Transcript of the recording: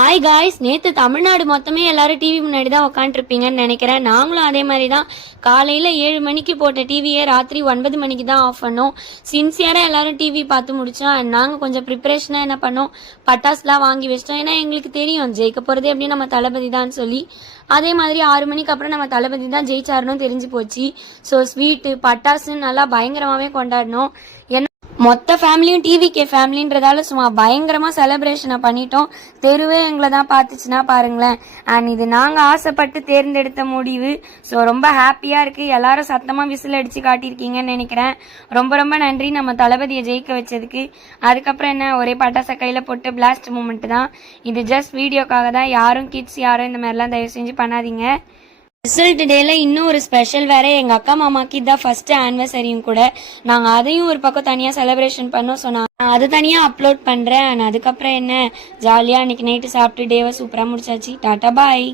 Hi guys, நேற்று தமிழ்நாடு மொத்தமே எல்லாரும் டிவி முன்னாடி தான் உட்காந்துருப்பீங்கன்னு நினைக்கிறேன். நாங்களும் அதே மாதிரி தான். காலையில் 7 மணிக்கு போட்ட டிவியை ராத்திரி 9 மணிக்கு தான் ஆஃப் பண்ணோம். சின்சியராக எல்லாரும் டிவி பார்த்து முடித்தோம். அண்ட் நாங்கள் கொஞ்சம் ப்ரிப்ரேஷனாக என்ன பண்ணோம், பட்டாசுலாம் வாங்கி வச்சிட்டோம். ஏன்னா எங்களுக்கு தெரியும் ஜெயிக்க போகிறது எப்படின்னு நம்ம தளபதி தான் சொல்லி. அதே மாதிரி 6 மணிக்கு அப்புறம் நம்ம தளபதி தான் ஜெயிச்சாருன்னு தெரிஞ்சு போச்சு. ஸோ ஸ்வீட்டு பட்டாசுன்னு நல்லா பயங்கரமாகவே கொண்டாடினோம். மொத்த ஃபேமிலியும் டிவிகே ஃபேமிலின்றதால சும்மா பயங்கரமாக செலிப்ரேஷனை பண்ணிட்டோம். தெருவே எங்களை தான் பார்த்துச்சுன்னா பாருங்களேன். அண்ட் இது நாங்கள் ஆசைப்பட்டு தேர்ந்தெடுத்த முடிவு. ஸோ ரொம்ப ஹாப்பியாக இருக்குது. எல்லாரும் சத்தமாக விசில் அடித்து காட்டியிருக்கீங்கன்னு நினைக்கிறேன். ரொம்ப ரொம்ப நன்றி நம்ம தளபதியை ஜெயிக்க வச்சதுக்கு. அதுக்கப்புறம் என்ன, ஒரே பட்டாசை கையில் போட்டு பிளாஸ்ட் மூமெண்ட் தான். இது ஜஸ்ட் வீடியோக்காக தான். யாரும் கிட்ஸ் யாரும் இந்த மாதிரிலாம் தயவு செஞ்சு பண்ணாதீங்க. ரிசல்ட் டேல இன்னும் ஒரு ஸ்பெஷல் வேற. எங்கள் அக்கா மாமாக்கு இதான் ஃபர்ஸ்ட் ஆனிவர்சரியும் கூட. நாங்கள் அதையும் ஒரு பக்கம் தனியாக செலிப்ரேஷன் பண்ணோம். ஸோ நான் அது தனியாக அப்லோட் பண்ணுறேன். அதுக்கப்புறம் என்ன, ஜாலியாக அன்றைக்கி நைட்டு சாப்பிட்டு டேவை சூப்பராக முடிச்சாச்சு. டாட்டா பாய்.